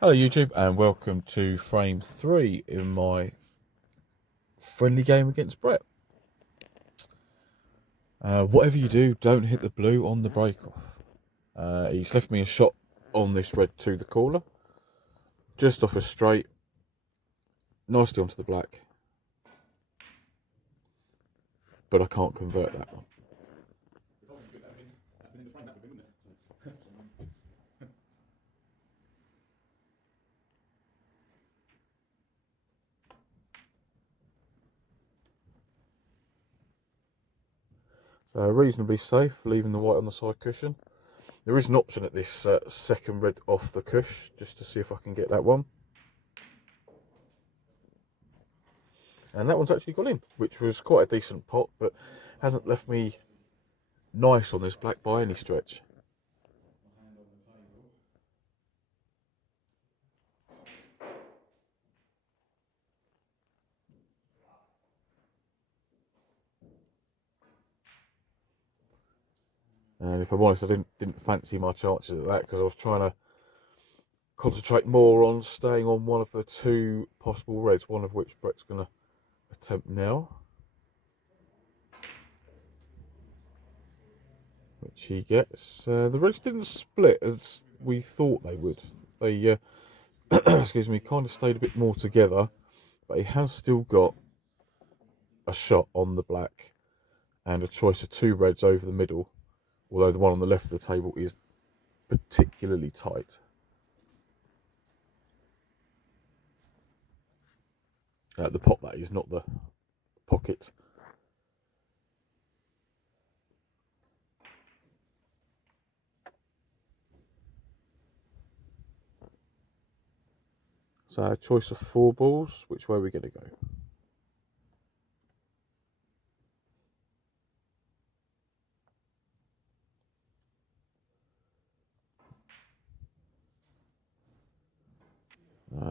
Hello YouTube and welcome to frame 3 in my friendly game against Brett. Whatever you do, don't hit the blue on the break off. He's left me a shot on this red to the caller, just off a straight, nicely onto the black, but I can't convert that one. So reasonably safe, leaving the white on the side cushion. There is an option at this second red off the cush, just to see if I can get that one. And that one's actually gone in, which was quite a decent pot, but hasn't left me nice on this black by any stretch. And if I'm honest, I didn't fancy my chances at that because I was trying to concentrate more on staying on one of the two possible reds, one of which Brett's going to attempt now, which he gets. The reds didn't split as we thought they would. They, excuse me, kind of stayed a bit more together, but he has still got a shot on the black and a choice of two reds over the middle, although the one on the left of the table is particularly tight. The pot, that is, not the pocket. So a choice of four balls. Which way are we going to go?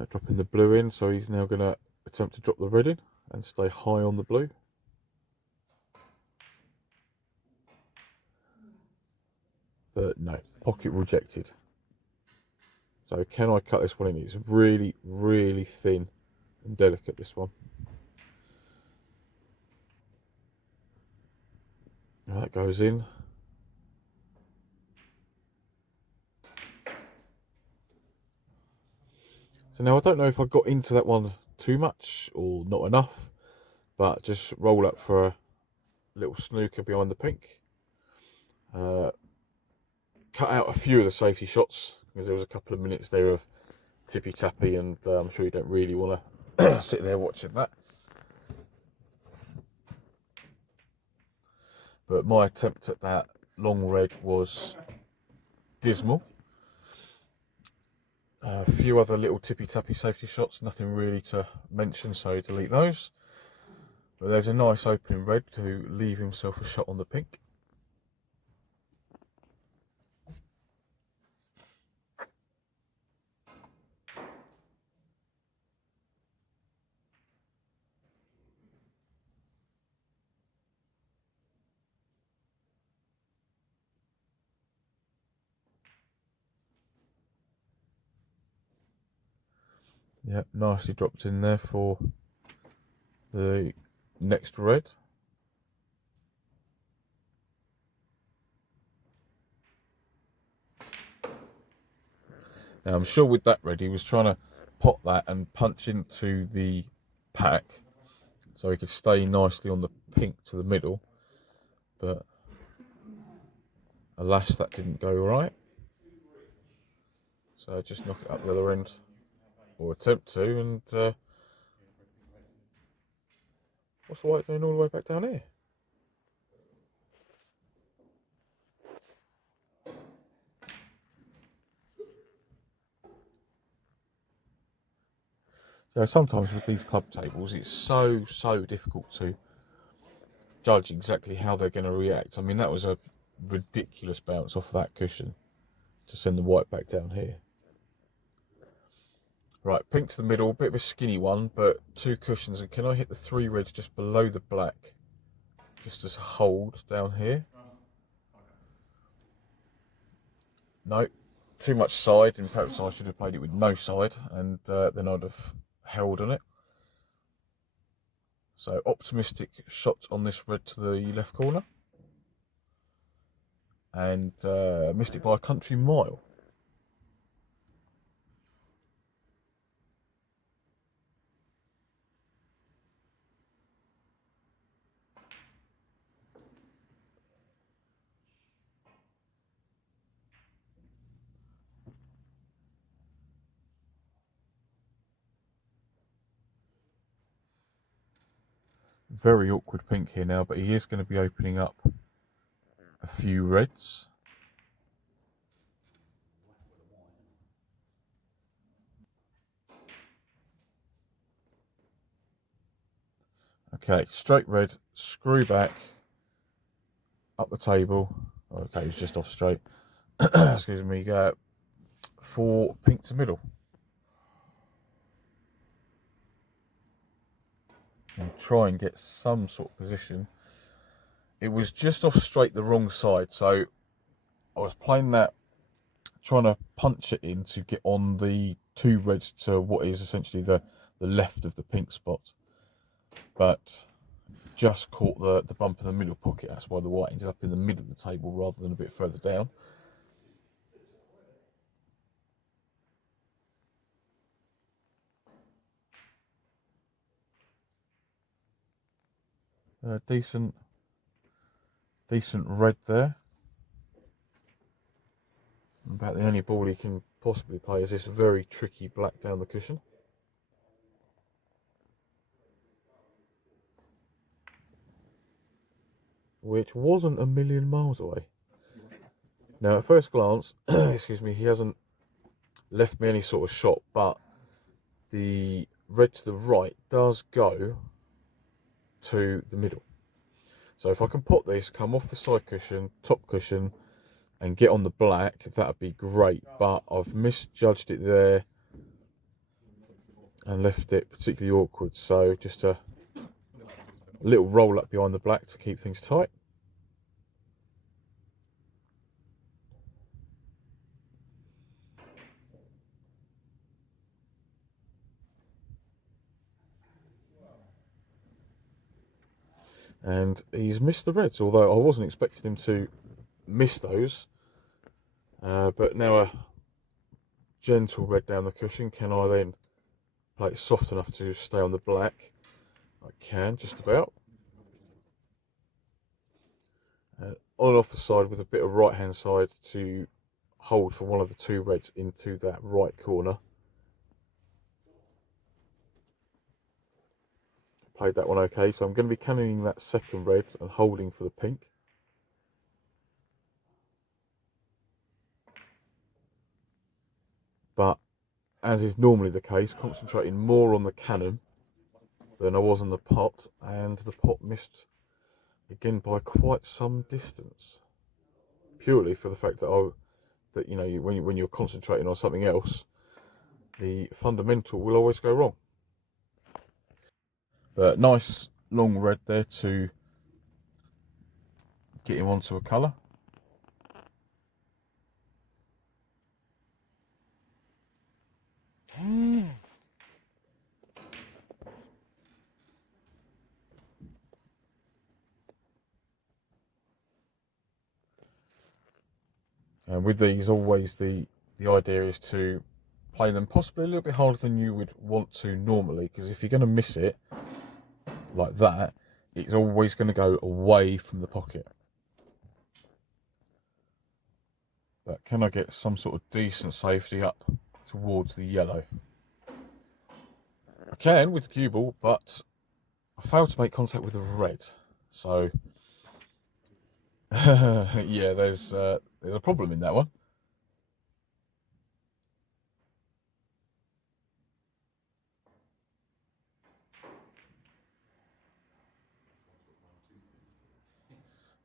Dropping the blue in, so he's now going to attempt to drop the red in and stay high on the blue. But no, pocket rejected. So can I cut this one in? It's really, really thin and delicate, this one. That goes in. So now I don't know if I got into that one too much or not enough, but just roll up for a little snooker behind the pink. Cut out a few of the safety shots because there was a couple of minutes there of tippy tappy, and I'm sure you don't really want to sit there watching that. But my attempt at that long red was dismal. A few other little tippy tappy safety shots, nothing really to mention, so delete those. But there's a nice opening red to leave himself a shot on the pink. Yep, nicely dropped in there for the next red. Now I'm sure with that red he was trying to pot that and punch into the pack so he could stay nicely on the pink to the middle, but alas that didn't go right. So just knock it up the other end, or attempt to, and what's the white doing all the way back down here? So sometimes with these club tables, it's so difficult to judge exactly how they're going to react. I mean, that was a ridiculous bounce off that cushion to send the white back down here. Right, pink to the middle, bit of a skinny one, but two cushions. And can I hit the three reds just below the black, just as a hold down here? No. too much side, and perhaps I should have played it with no side, and then I'd have held on it. So optimistic shot on this red to the left corner, and missed it by a country mile. Very awkward pink here now, but he is going to be opening up a few reds. Okay, straight red, screw back, up the table. Okay, he's just off straight. Excuse me, for pink to middle. And try and get some sort of position. It was just off straight the wrong side, so I was playing that, trying to punch it in to get on the two reds to what is essentially the left of the pink spot. But just caught the bump in the middle pocket. That's why the white ended up in the middle of the table rather than a bit further down. Decent red there. About the only ball he can possibly play is this very tricky black down the cushion. Which wasn't a million miles away. Now, at first glance, excuse me, he hasn't left me any sort of shot, but the red to the right does go to the middle. So if I can pot this, come off the side cushion, top cushion, and get on the black, that would be great. But I've misjudged it there and left it particularly awkward. So just a little roll up behind the black to keep things tight. And he's missed the reds, although I wasn't expecting him to miss those. But now a gentle red down the cushion. Can I then play it soft enough to stay on the black? I can, just about. And on and off the side with a bit of right hand side to hold for one of the two reds into that right corner. Played that one okay, so I'm going to be cannoning that second red and holding for the pink. But as is normally the case, concentrating more on the cannon than I was on the pot, and the pot missed again by quite some distance, purely for the fact that when you're concentrating on something else, the fundamental will always go wrong. But nice long red there to get him onto a colour. And with these, always the idea is to play them possibly a little bit harder than you would want to normally, because if you're going to miss it like that, it's always going to go away from the pocket. But can I get some sort of decent safety up towards the yellow? I can with the cue ball, but I failed to make contact with the red. So yeah, there's a problem in that one.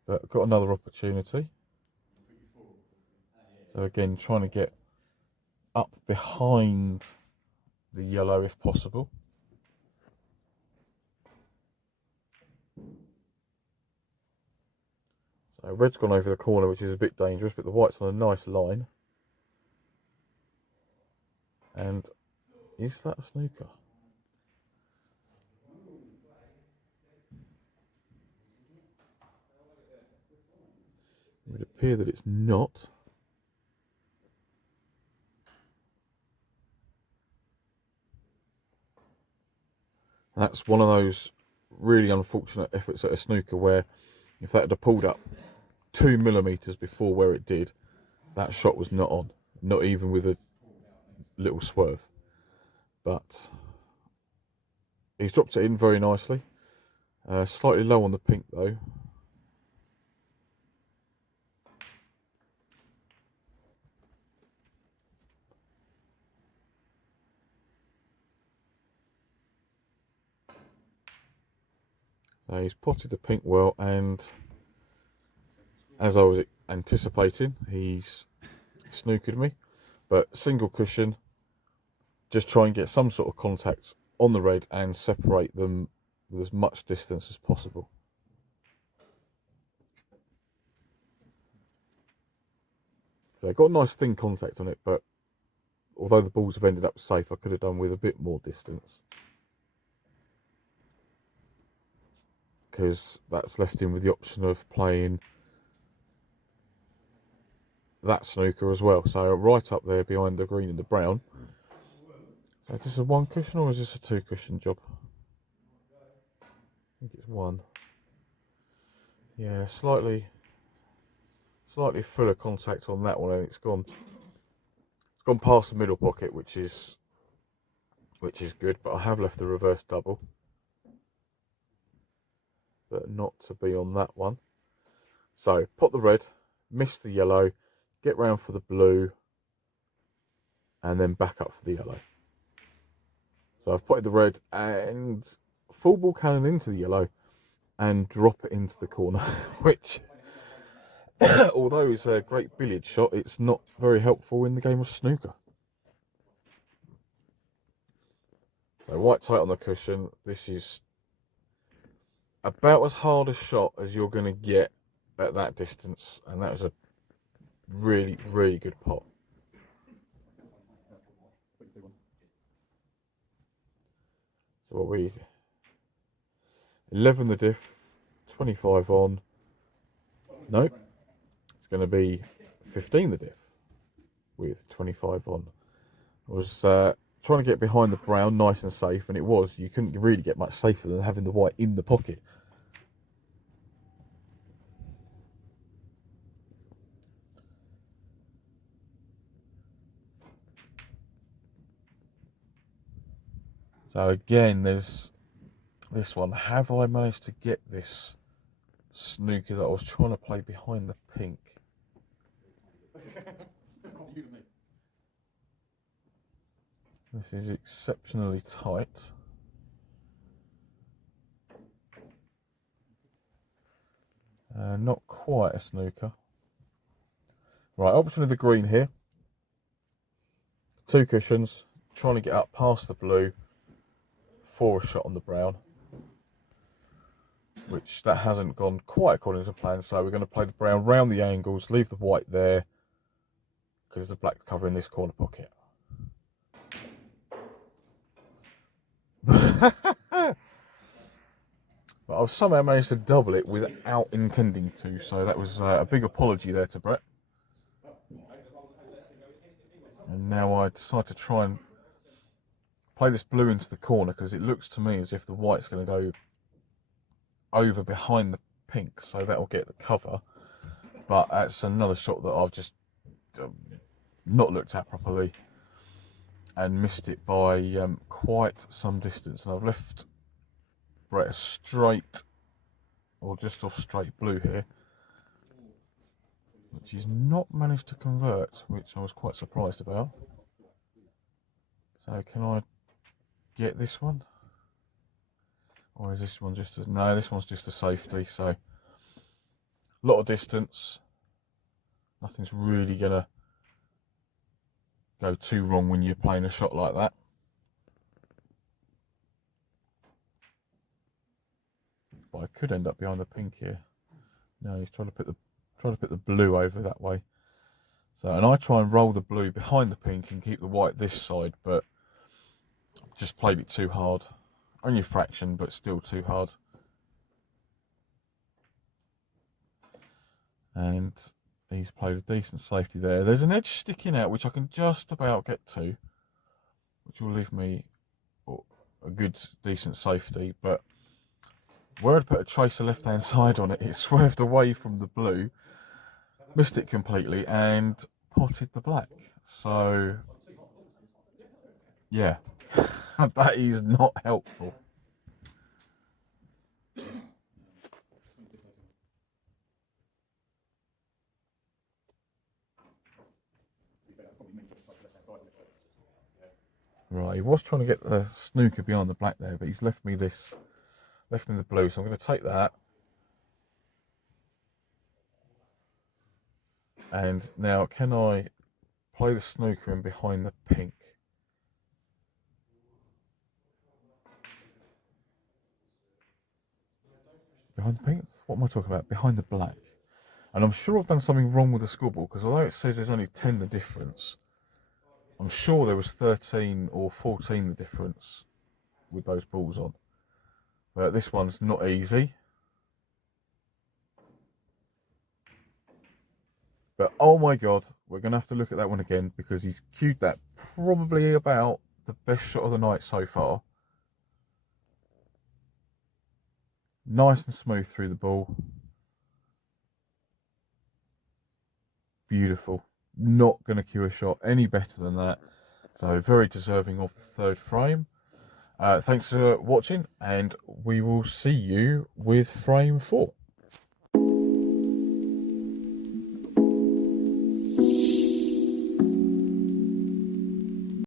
But got another opportunity. So again, trying to get up behind the yellow if possible. So red's gone over the corner, which is a bit dangerous, but the white's on a nice line. And is that a snooker? It would appear that it's not. That's one of those really unfortunate efforts at a snooker where if that had pulled up 2 millimeters before where it did, that shot was not on, not even with a little swerve. But he's dropped it in very nicely. Slightly low on the pink though. So he's potted the pink well, and as I was anticipating, he's snookered me. But single cushion, just try and get some sort of contact on the red and separate them with as much distance as possible. So I got a nice thin contact on it, but although the balls have ended up safe, I could have done with a bit more distance, because that's left him with the option of playing that snooker as well. So right up there behind the green and the brown. So is this a 1 cushion or is this a 2 cushion job? I think it's 1. Yeah, slightly fuller contact on that one, and it's gone past the middle pocket, which is good. But I have left the reverse double, but not to be on that one. So pot the red, miss the yellow, get round for the blue, and then back up for the yellow. So I've potted the red and full ball cannon into the yellow and drop it into the corner, which, although it's a great billiard shot, it's not very helpful in the game of snooker. So white tight on the cushion. This is about as hard a shot as you're going to get at that distance, and that was a really, really good pot. So what we 11 the diff, 25 on. Nope, it's going to be 15 the diff with 25 on. I was trying to get behind the brown nice and safe, and it was. You couldn't really get much safer than having the white in the pocket. So again, there's this one. Have I managed to get this snooker that I was trying to play behind the pink? This is exceptionally tight. Not quite a snooker. Right, option of the green here. 2 cushions, trying to get up past the blue for a shot on the brown, which that hasn't gone quite according to plan. So we're going to play the brown round the angles, leave the white there, because the black covering this corner pocket. But I've somehow managed to double it without intending to, so that was a big apology there to Brett. And now I decide to try and play this blue into the corner, because it looks to me as if the white's going to go over behind the pink, so that'll get the cover. But that's another shot that I've just not looked at properly and missed it by quite some distance. And I've left Brett a straight, or just off straight blue here, which he's not managed to convert, which I was quite surprised about. So can I get this one? Or is this one just as... No, this one's just a safety, so a lot of distance. Nothing's really going to go too wrong when you're playing a shot like that. But I could end up behind the pink here. No, he's trying to put the blue over that way. So, and I try and roll the blue behind the pink and keep the white this side, but just played it too hard. Only a fraction, but still too hard. And he's played a decent safety there. There's an edge sticking out, which I can just about get to, which will leave me a good, decent safety. But where I'd put a tracer left-hand side on it, it swerved away from the blue, missed it completely, and potted the black. So, yeah, that is not helpful. Right, he was trying to get the snooker behind the black there, but he's left me the blue. So I'm going to take that. And now, can I play the snooker in behind the pink? Behind the pink? What am I talking about? Behind the black. And I'm sure I've done something wrong with the scoreboard, because although it says there's only 10 the difference, I'm sure there was 13 or 14 the difference with those balls on. But this one's not easy. But oh my god, we're going to have to look at that one again, because he's cued that probably about the best shot of the night so far. Nice and smooth through the ball. Beautiful. Not going to cue a shot any better than that. So very deserving of the third frame. Thanks for watching, and we will see you with frame 4.